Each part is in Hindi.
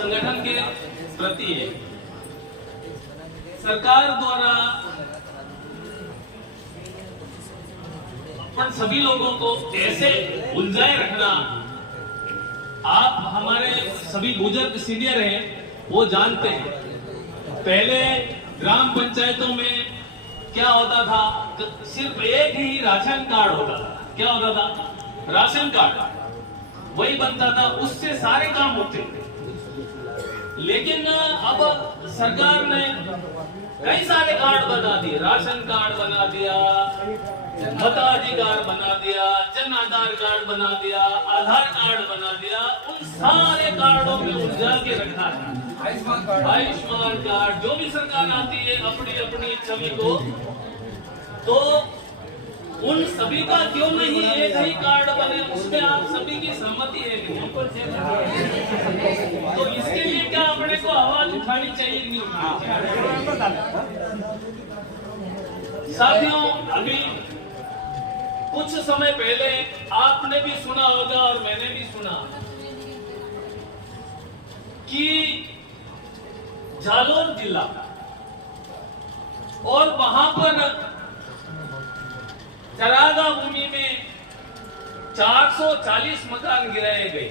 संगठन के प्रति है। सरकार द्वारा अपन सभी लोगों को कैसे उलझाए रखना, आप हमारे सभी बुजुर्ग सीनियर हैं, वो जानते हैं। पहले ग्राम पंचायतों में क्या होता था, सिर्फ एक ही राशन कार्ड होता था। क्या होता था? राशन कार्ड वही बनता था, उससे सारे काम होते थे। लेकिन अब सरकार ने कई सारे कार्ड बना दिए, राशन कार्ड बना दिया, मताधिकार बना दिया, जन आधार कार्ड बना दिया, आधार कार्ड बना दिया। उन सारे कार्डों में उलझा के रखा है। आयुष्मान कार्ड, जो भी सरकार आती है अपनी अपनी छवि को, तो उन सभी का क्यों नहीं एक ही कार्ड बने, उसमें आप सभी की सहमति है कि नहीं? तो इसके लिए क्या अपने को आवाज उठानी चाहिए कि नहीं उठानी चाहिए? साथियों, अभी कुछ समय पहले आपने भी सुना होगा और मैंने भी सुना कि जालौर जिला और वहां पर चरागा भूमि में 440 मकान गिराए गए।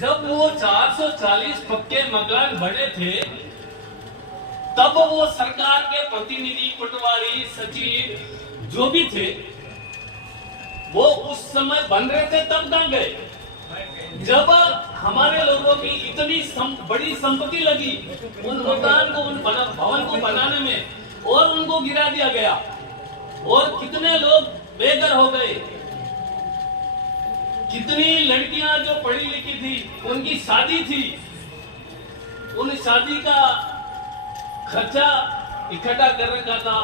जब वो 440 पक्के मकान बने थे, तब वो सरकार के प्रतिनिधि, पटवारी, सचिव जो भी थे, वो उस समय बन रहे थे, तब कहां गए? जब हमारे लोगों की इतनी बड़ी संपत्ति लगी उन मकान को, उन भवन को बनाने में, और उनको गिरा दिया गया, और कितने लोग बेघर हो गए। कितनी लड़कियां जो पढ़ी लिखी थी, उनकी शादी थी, उन शादी का खर्चा इकट्ठा कर रखा था,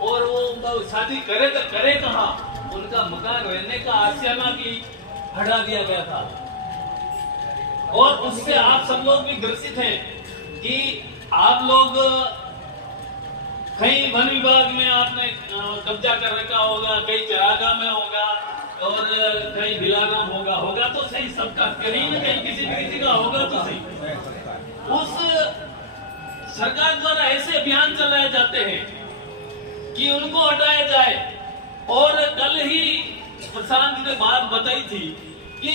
और वो शादी करे तो करे कहां? उनका मकान रहने का आशियाना भी हटा दिया गया था। और उससे आप सब लोग भी ग्रसित हैं कि आप लोग कहीं वन विभाग में आपने कब्जा कर रखा होगा, कहीं चरागा में होगा, और कहीं बिलाना होगा तो सही, सबका कहीं न कहीं किसी का होगा तो सही। उस सरकार द्वारा ऐसे अभियान चलाए जाते हैं कि उनको हटाया जाए। और कल ही प्रशांत जी ने बात बताई थी कि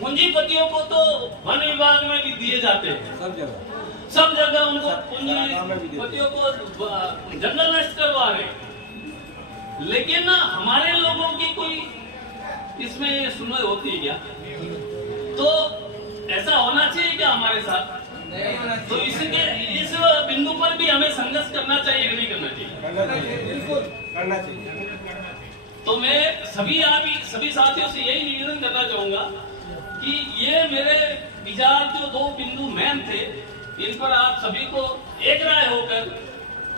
पूंजीपतियों को तो वन विभाग में भी दिए जाते हैं, सब जगह उनको पूंजीपतियों को जंगल नष्ट करवा रहे। लेकिन हमारे लोगों की कोई इसमें सुनवाई होती है क्या? तो ऐसा होना चाहिए क्या हमारे साथ? तो इसके इस बिंदु पर भी हमें संघर्ष करना चाहिए कि नहीं करना चाहिए? बिल्कुल करना चाहिए। तो मैं सभी साथियों से यही निवेदन करना चाहूंगा कि ये मेरे विचार जो 2 बिंदु मेन थे, इन पर आप सभी को एक राय होकर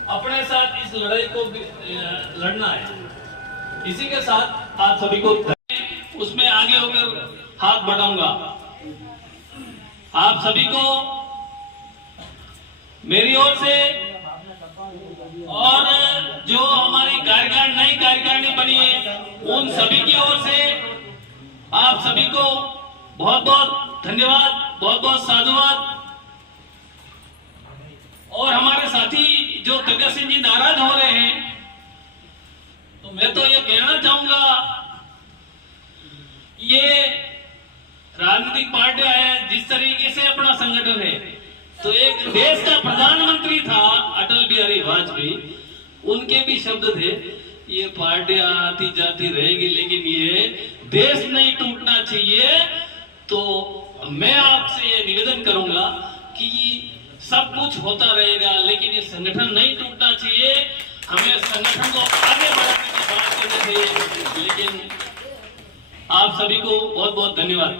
अपने साथ इस लड़ाई को लड़ना है। इसी के साथ आप सभी को उसमें आगे होकर हाथ बढ़ाऊंगा। आप सभी को मेरी ओर से, और जो हमारी नई कार्यकारिणी बनी है, उन सभी की ओर से आप सभी को बहुत बहुत धन्यवाद, बहुत बहुत साधुवाद। और हमारे साथी जो प्रगट सिंह जी नाराज हो रहे हैं, तो मैं तो ये कहना चाहूंगा, ये राजनीतिक पार्टियां हैं, जिस तरीके से अपना संगठन है, तो एक देश का प्रधानमंत्री था अटल बिहारी वाजपेयी, उनके भी शब्द थे, ये पार्टियां आती जाती रहेगी लेकिन ये देश नहीं टूटना चाहिए। तो मैं आपसे ये निवेदन करूंगा कि सब कुछ होता रहेगा लेकिन ये संगठन नहीं टूटना चाहिए। हमें संगठन को आगे बढ़ाने की बात करनी चाहिए। लेकिन आप सभी को बहुत बहुत धन्यवाद।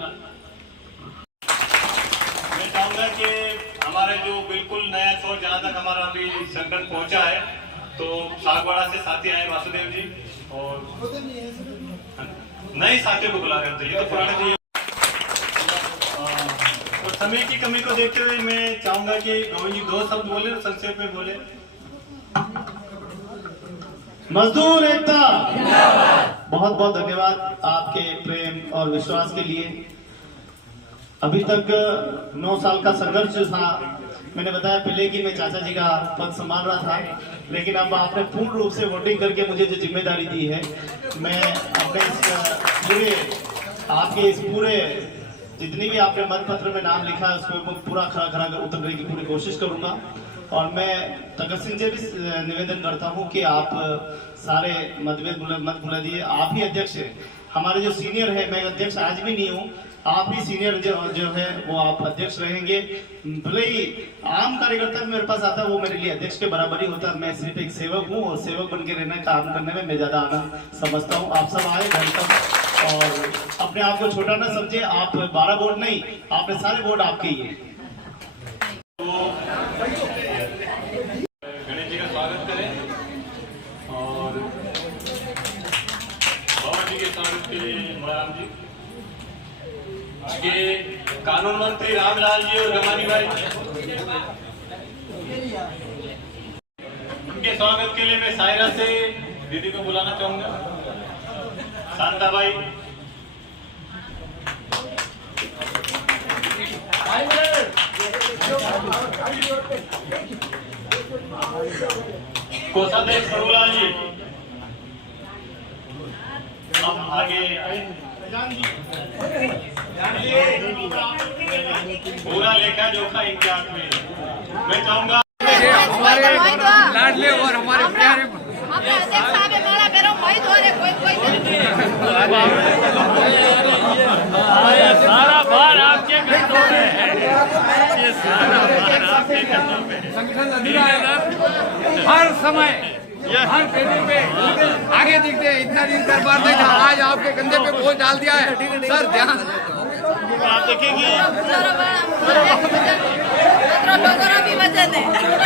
मैं चाहूंगा कि हमारे जो बिल्कुल नया छोर जहाँ तक हमारा अभी संगठन पहुंचा है, तो सागवाड़ा से साथी आए वासुदेव जी, और नए साथियों को बुला रहे थे। ये तो पुराने और समय की कमी को देखते हुए मैं चाहूंगा कि गोविंद जी 2 शब्द बोले, संक्षेप में बोले। मजदूर एकता जिंदाबाद। बहुत बहुत धन्यवाद आपके प्रेम और विश्वास के लिए। अभी तक 9 साल का संघर्ष था। मैंने बताया पहले कि मैं चाचा जी का पद संभाल रहा था, लेकिन अब आपने पूर्ण रूप से वोटिंग करके मुझे जो जिम्मेदारी दी है, मैं अपने इस पूरे जितनी भी आपने मतपत्र में नाम लिखा है उसको पूरा खरा कर उतरने की पूरी कोशिश करूंगा। और मैं तगत सिंह से भी निवेदन करता हूं कि आप सारे मतभेद मत भुला दिए। आप ही अध्यक्ष हैं, हमारे जो सीनियर है, मैं अध्यक्ष आज भी नहीं हूं, आप ही सीनियर जो है वो आप अध्यक्ष रहेंगे। भले ही आम कार्यकर्ता मेरे पास आता है, वो मेरे लिए अध्यक्ष के बराबर ही होता है। मैं सिर्फ एक सेवक हूँ और सेवक बन के रहना, काम करने में मैं ज्यादा आनंद समझता हूँ। आप सब आए घर तक और अपने आप को छोटा ना समझे। आप 12 वोट नहीं, आपने सारे वोट आपके ही है। गणेश जी का स्वागत करें और बाबा जी के स्वागत के लिए मुराराम जी, आगे कानून मंत्री रामलाल जी और गमानी भाई, उनके स्वागत के लिए मैं सायरा से दीदी को बुलाना चाहूंगा। शांता भाई, कोषाध्यक्ष प्रभुलाल जी, अब आगे पूरा लेखा जोखा इनके हाथ में है। मैं चाहूंगा लाडले और हमारे प्यारे सारा भार आपके कंधों में है, ये सारा भार आपके कंधों में है। संगठन अधिकारी हर समय हर पेटी पे आगे दिखते हैं। इतना दिन दरबार नहीं था, आज आपके कंधे पे बोझ डाल दिया है। सर ध्यान आप देखेंगे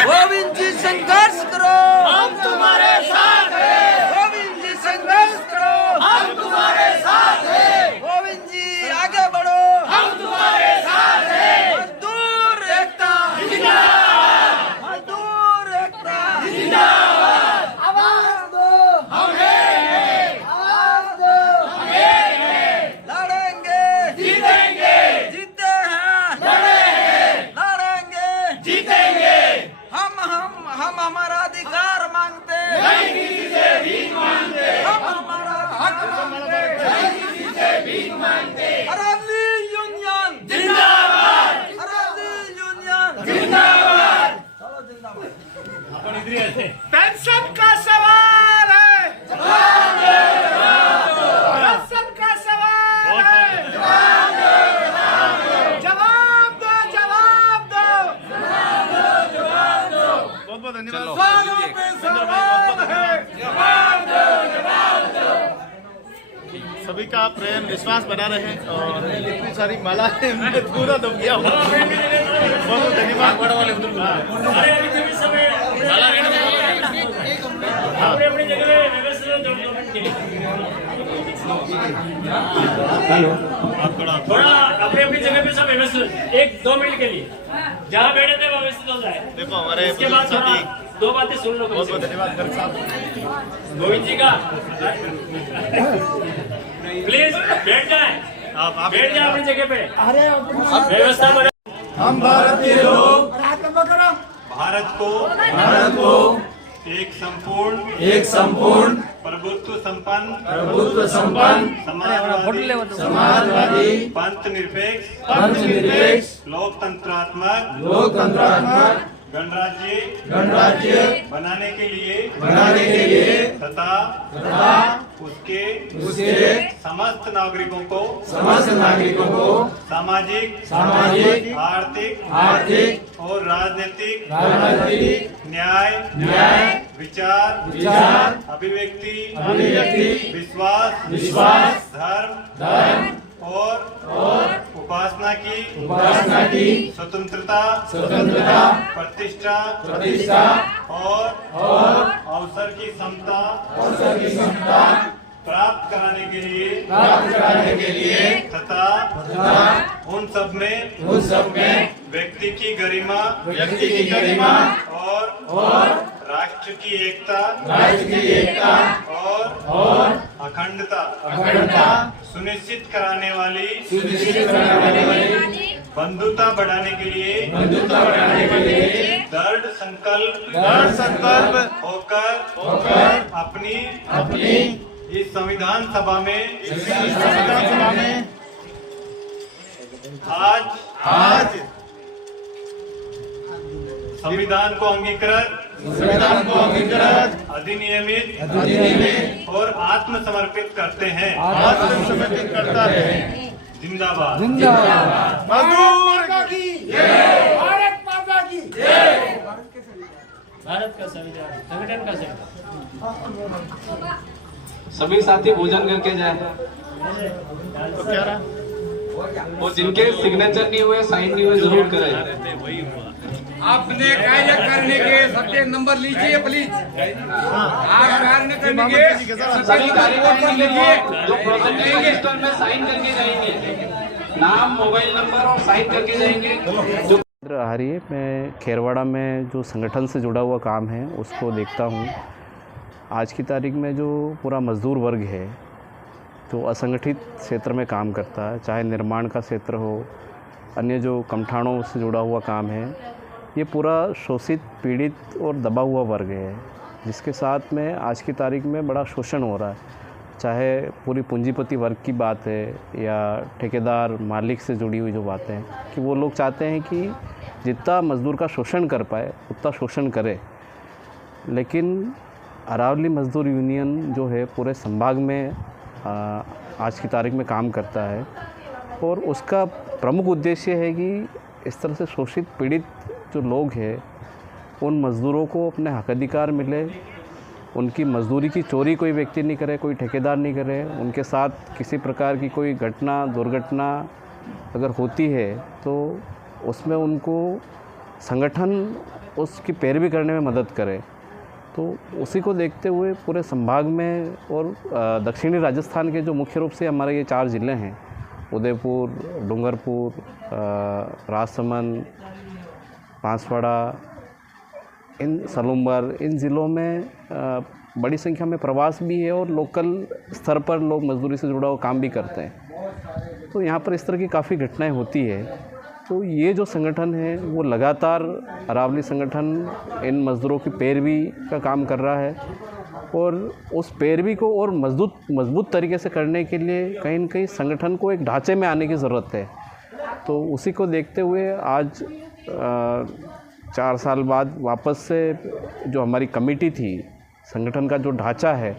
गोविंद जी संघर्ष करो, हम तुम्हारे साथ हैं। गोविंद जी संघर्ष करो, हम तुम्हारे साथ हैं। गोविंद जी आगे बढ़ो, हम तुम्हारे साथ हैं। मजदूर एकता जिंदाबाद, मजदूर एकता जिंदाबाद। आवाज दो, हम हैं, आवाज दो, हम हैं। लड़ेंगे जीतेंगे, जीते हैं, लड़े हैं, लड़ेंगे जीतेंगे। हम हमारा अधिकार मांगते, नहीं किसी से भीख मांगते। हम हमारा हक मांगते, नहीं किसी से भीख मांगते। अरावली यूनियन जिंदाबाद, अरावली यूनियन जिंदाबाद। चलो जिंदाबाद। पेंशन का सवाल है, जवाब दो, जवाब दो। पेंशन का सवाल है, जवाब दो, जवाब दो। जवाब दो, जवाब दो, जवाब दो, जवाब दो। बहुत बहुत धन्यवाद। सवालों पे सवाल है, जवाब दो, जवाब दो। सभी का प्रेम विश्वास बना रहे और इतनी सारी माला है, मैं पूरा दब गया हूँ। बहुत बहुत धन्यवाद। अपनी जगह व्यवस्थित थोड़ा अपनी जगह पे सब व्यवस्थित 1-2 मिनट के लिए जहाँ बैठे थे व्यवस्थित हो जाए। देखो हमारे इसके बाद थोड़ा 2 बातें सुन लो। बहुत बहुत धन्यवाद गर्ग साहब। गोविंद जी का प्लीज बैठ जाए, बैठ जाए अपनी जगह पे, व्यवस्था बना। हम भारतीय लोग भारत को एक संपूर्ण प्रभुत्व संपन्न समाजवादी पंथ निरपेक्ष लोकतंत्रात्मक गणराज्य बनाने के लिए तथा उसके समस्त नागरिकों को सामाजिक आर्थिक और राजनीतिक न्याय विचार अभिव्यक्ति विश्वास धर्म और उपासना की स्वतंत्रता प्रतिष्ठा और अवसर की समता प्राप्त कराने के लिए तथा उन सब में व्यक्ति की गरिमा और राष्ट्र की एकता और अखंडता सुनिश्चित कराने वाली बंधुता बढ़ाने के लिए दृढ़ संकल्प होकर अपनी इस संविधान सभा में आज संविधान को अंगीकृत अधिनियमित और आत्मसमर्पित करते हैं। जिंदाबाद। भारत का संविधान, संगठन का संविधान। सभी साथी भोजन करके जाए। तो क्या रहा? वो जिनके सिग्नेचर नहीं हुए, साइन नहीं हुए, जरूर करें। आपने कार्य करने के सबके नंबर लीजिए प्लीज। आप कार्य करने के सभी कार्यकर्ता लीजिए जो प्रोजेक्ट रजिस्टर में साइन करके जाएंगे, नाम, मोबाइल नंबर और साइन करके जाएंगे। जो आ रही है, मैं खेरवाड़ा में जो संगठन से जुड़ा हुआ काम है उसको देखता हूँ। आज की तारीख में जो पूरा मज़दूर वर्ग है जो असंगठित क्षेत्र में काम करता है, चाहे निर्माण का क्षेत्र हो, अन्य जो कमठानों से जुड़ा हुआ काम है, ये पूरा शोषित, पीड़ित और दबा हुआ वर्ग है, जिसके साथ में आज की तारीख में बड़ा शोषण हो रहा है। चाहे पूरी पूंजीपति वर्ग की बात है या ठेकेदार मालिक से जुड़ी हुई जो बातें हैं, कि वो लोग चाहते हैं कि जितना मज़दूर का शोषण कर पाए उतना शोषण करे। लेकिन अरावली मज़दूर यूनियन जो है पूरे संभाग में आज की तारीख में काम करता है और उसका प्रमुख उद्देश्य है कि इस तरह से शोषित, पीड़ित जो लोग हैं उन मज़दूरों को अपने हक अधिकार मिले, उनकी मज़दूरी की चोरी कोई व्यक्ति नहीं करे, कोई ठेकेदार नहीं करे, उनके साथ किसी प्रकार की कोई घटना, दुर्घटना अगर होती है तो उसमें उनको संगठन उसकी पैरवी करने में मदद करे। तो उसी को देखते हुए पूरे संभाग में और दक्षिणी राजस्थान के जो मुख्य रूप से हमारे ये 4 ज़िले हैं, उदयपुर, डूंगरपुर, राजसमंद, बांसवाड़ा, इन सलूम्बर, इन ज़िलों में बड़ी संख्या में प्रवास भी है और लोकल स्तर पर लोग मजदूरी से जुड़ा हुआ काम भी करते हैं। तो यहाँ पर इस तरह की काफ़ी घटनाएं होती है। तो ये जो संगठन है वो लगातार, अरावली संगठन इन मज़दूरों की पैरवी का काम कर रहा है और उस पैरवी को और मजबूत तरीके से करने के लिए कहीं न कहीं संगठन को एक ढांचे में आने की ज़रूरत है। तो उसी को देखते हुए आज 4 साल बाद वापस से जो हमारी कमेटी थी, संगठन का जो ढांचा है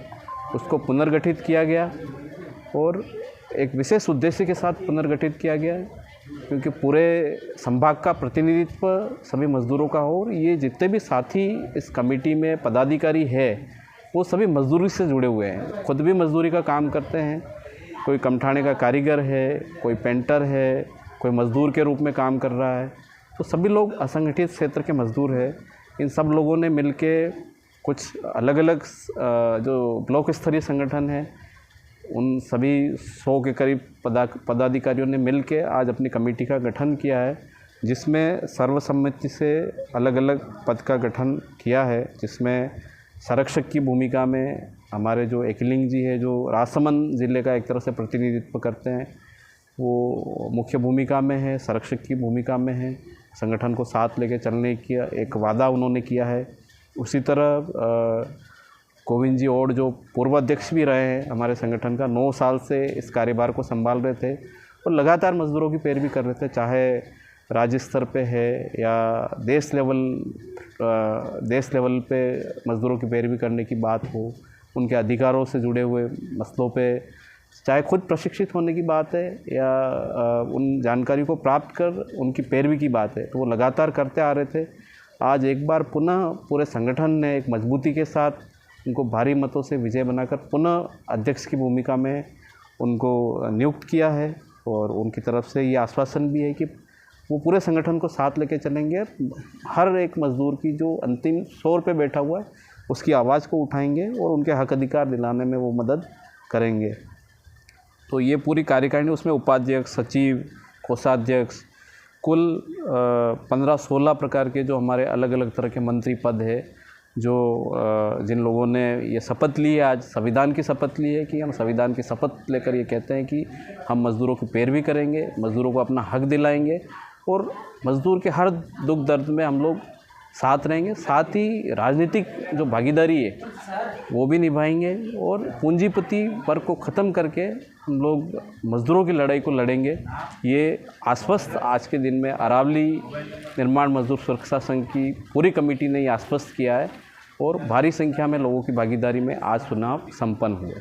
उसको पुनर्गठित किया गया और एक विशेष उद्देश्य के साथ पुनर्गठित किया गया, क्योंकि पूरे संभाग का प्रतिनिधित्व सभी मज़दूरों का हो और ये जितने भी साथी इस कमेटी में पदाधिकारी है वो सभी मज़दूरी से जुड़े हुए हैं, खुद भी मज़दूरी का काम करते हैं। कोई कमठाने का कारीगर है, कोई पेंटर है, कोई मज़दूर के रूप में काम कर रहा है। तो सभी लोग असंगठित क्षेत्र के मज़दूर हैं। इन सब लोगों ने मिलके कुछ अलग अलग जो ब्लॉक स्तरीय संगठन है उन सभी 100 के करीब पदाधिकारियों ने मिलके आज अपनी कमेटी का गठन किया है, जिसमें सर्वसम्मति से अलग अलग पद का गठन किया है, जिसमें संरक्षक की भूमिका में हमारे जो एकलिंग जी है, जो राजसमंद ज़िले का एक तरह से प्रतिनिधित्व करते हैं, वो मुख्य भूमिका में है, संरक्षक की भूमिका में है। संगठन को साथ लेके चलने की एक वादा उन्होंने किया है। उसी तरह गोविंद जी और जो पूर्व अध्यक्ष भी रहे हैं हमारे संगठन का, 9 साल से इस कार्यभार को संभाल रहे थे और लगातार मज़दूरों की पैरवी कर रहे थे, चाहे राज्य स्तर पे है या देश लेवल पे मज़दूरों की पैरवी करने की बात हो, उनके अधिकारों से जुड़े हुए मसलों पे, चाहे खुद प्रशिक्षित होने की बात है या उन जानकारी को प्राप्त कर उनकी पैरवी की बात है, तो वो लगातार करते आ रहे थे। आज एक बार पुनः पूरे संगठन ने एक मजबूती के साथ उनको भारी मतों से विजय बनाकर पुनः अध्यक्ष की भूमिका में उनको नियुक्त किया है और उनकी तरफ से ये आश्वासन भी है कि वो पूरे संगठन को साथ लेके चलेंगे। हर एक मज़दूर की जो अंतिम छोर पे बैठा हुआ है उसकी आवाज़ को उठाएंगे और उनके हक अधिकार दिलाने में वो मदद करेंगे। तो ये पूरी कार्यकारिणी, उसमें उपाध्यक्ष, सचिव, कोषाध्यक्ष, कुल 15-16 प्रकार के जो हमारे अलग अलग तरह के मंत्री पद है, जो जिन लोगों ने ये शपथ ली है, आज संविधान की शपथ ली है कि हम संविधान की शपथ लेकर ये कहते हैं कि हम मज़दूरों की पैरवी करेंगे, मज़दूरों को अपना हक दिलाएंगे और मज़दूर के हर दुख दर्द में हम लोग साथ रहेंगे। साथ ही राजनीतिक जो भागीदारी है वो भी निभाएंगे और पूंजीपति वर्ग को ख़त्म करके हम लोग मज़दूरों की लड़ाई को लड़ेंगे। ये आश्वस्त आज के दिन में अरावली निर्माण मजदूर सुरक्षा संघ की पूरी कमेटी ने ये आश्वस्त किया है और भारी संख्या में लोगों की भागीदारी में आज चुनाव संपन्न हुए।